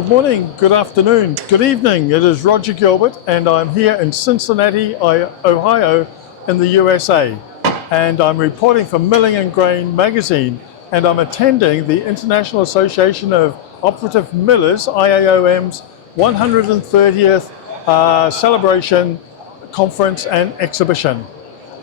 Good morning, good afternoon, good evening. It is Roger Gilbert and I'm here in Cincinnati, Ohio in the USA. And I'm reporting for Milling and Grain magazine and I'm attending the International Association of Operative Millers, IAOM's 130th celebration, conference and exhibition.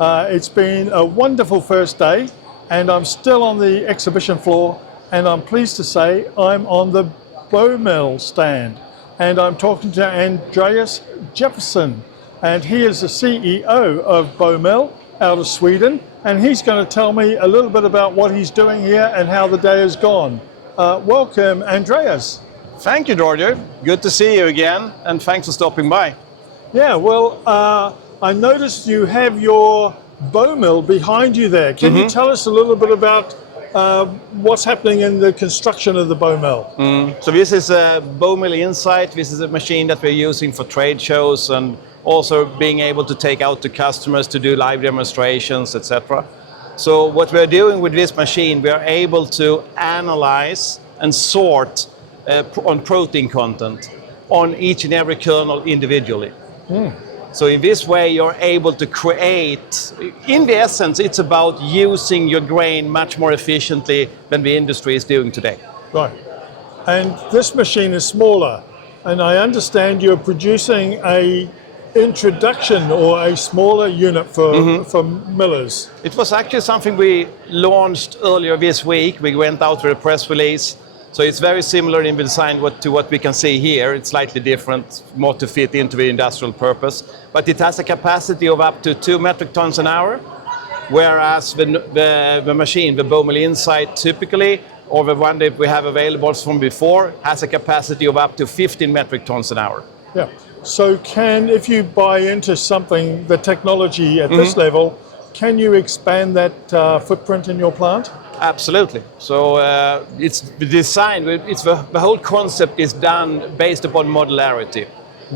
It's been a wonderful first day and I'm still on the exhibition floor and I'm pleased to say I'm on the BoMill stand and I'm talking to Andreas Jeppsson and he is the CEO of BoMill out of Sweden and he's going to tell me a little bit about what he's doing here and how the day has gone. Welcome, Andreas. Thank you, Roger. Good to see you again and thanks for stopping by. Yeah, well, I noticed you have your BoMill behind you there. Can you tell us a little bit about what's happening in the construction of the BoMill? So this is a BoMill Insight. This is a machine that we're using for trade shows and also being able to take out to customers to do live demonstrations, etc. So what we're doing with this machine, we are able to analyze and sort on protein content on each and every kernel individually. So in this way, you're able to create, in the essence, it's about using your grain much more efficiently than the industry is doing today. Right. And this machine is smaller. And I understand you're producing a introduction or a smaller unit for millers. It was actually something we launched earlier this week. We went out with a press release. So it's very similar in the design to what we can see here. It's slightly different, more to fit into the industrial purpose. But it has a capacity of up to 2 metric tons an hour, whereas the machine, the BoMill Insight typically, or the one that we have available from before, has a capacity of up to 15 metric tons an hour. Yeah. So if you buy into something, the technology at this level, can you expand that footprint in your plant? Absolutely. So it's the design, the whole concept is done based upon modularity.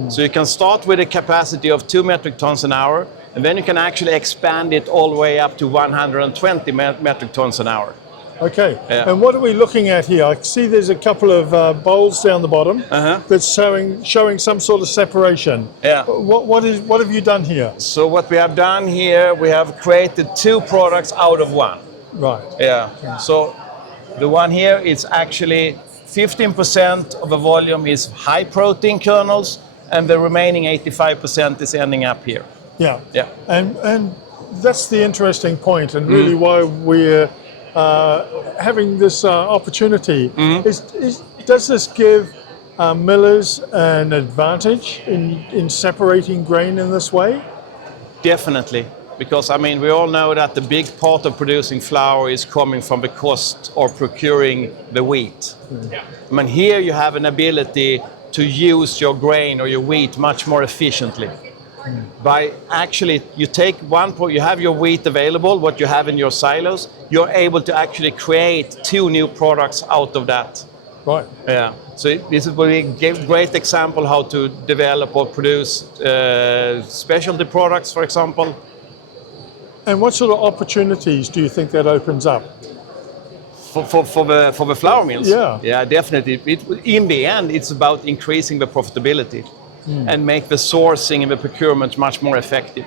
So you can start with a capacity of 2 metric tons an hour, and then you can actually expand it all the way up to 120 metric tons an hour. Okay. Yeah. And what are we looking at here? I see there's a couple of bowls down the bottom that's showing some sort of separation. Yeah. What have you done here? So what we have done here, we have created 2 products out of 1. Right. Yeah. So the one here is actually 15% of the volume is high protein kernels, and the remaining 85% is ending up here. Yeah. Yeah. And that's the interesting point, and really why we're having this opportunity. Does this give millers an advantage in separating grain in this way? Definitely. Because, I mean, we all know that the big part of producing flour is coming from the cost of procuring the wheat. I mean, here you have an ability to use your grain or your wheat much more efficiently. By actually, you take you have your wheat available, what you have in your silos, you're able to actually create 2 new products out of that. Right. Yeah. So this is a great example how to develop or produce specialty products, for example. And what sort of opportunities do you think that opens up? For the flour mills? Yeah. Yeah, definitely. In the end, it's about increasing the profitability and make the sourcing and the procurement much more effective.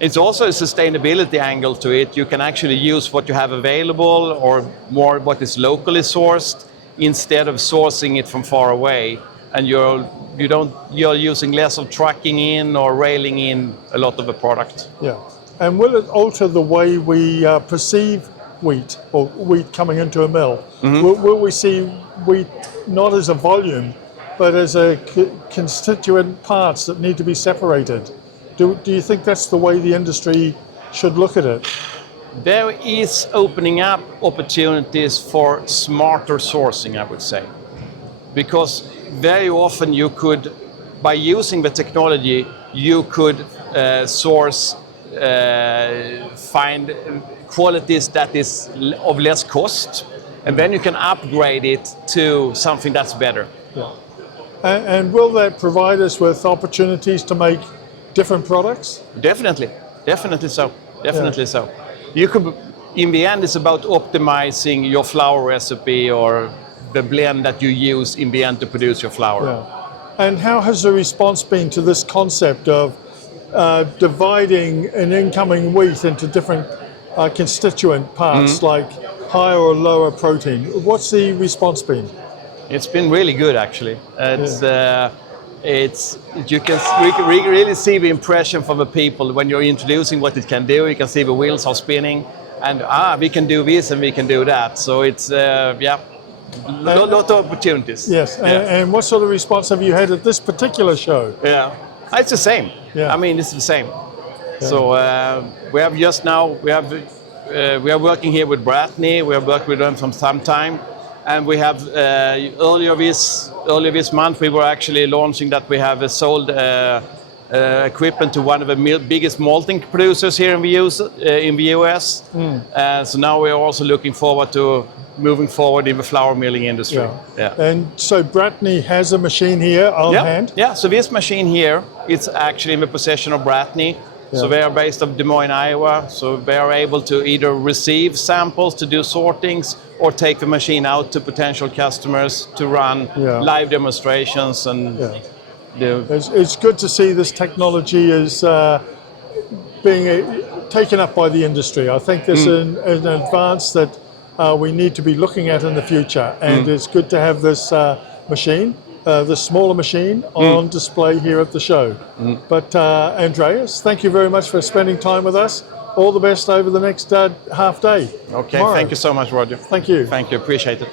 It's also a sustainability angle to it. You can actually use what you have available or more what is locally sourced instead of sourcing it from far away. And you're using less of trucking in or railing in a lot of the product. Yeah. And will it alter the way we perceive wheat or wheat coming into a mill? Will we see wheat not as a volume, but as a constituent parts that need to be separated? Do you think that's the way the industry should look at it? There is opening up opportunities for smarter sourcing, I would say. Because very often you could, by using the technology, you could source find qualities that is of less cost, and then you can upgrade it to something that's better. Yeah. And will that provide us with opportunities to make different products? Definitely so. You could, in the end, it's about optimizing your flour recipe or the blend that you use in the end to produce your flour. Yeah. And how has the response been to this concept of dividing an incoming wheat into different constituent parts, like higher or lower protein? What's the response been? It's been really good, actually. You can really see the impression from the people when you're introducing what it can do. You can see the wheels are spinning, and we can do this and we can do that. So it's lot of opportunities. Yes. And what sort of response have you had at this particular show? Yeah, it's the same. Yeah. I mean, it's the same. Yeah. So we have just now we are working here with Bratney. We have worked with them for some time. And we have earlier this month we were actually launching that we have sold equipment to one of the biggest malting producers here in the US. So now we are also looking forward to moving forward in the flour milling industry. Yeah. And so Bratney has a machine here on hand? Yeah, so this machine here, it's actually in the possession of Bratney. So they are based in Des Moines, Iowa. So they are able to either receive samples to do sortings or take the machine out to potential customers to run live demonstrations. And it's good to see this technology is being taken up by the industry. I think there's an advance that we need to be looking at in the future. And it's good to have this machine. The smaller machine on display here at the show. But Andreas, thank you very much for spending time with us. All the best over the next half day. Okay, tomorrow. Thank you so much, Roger. Thank you. Thank you, appreciate it.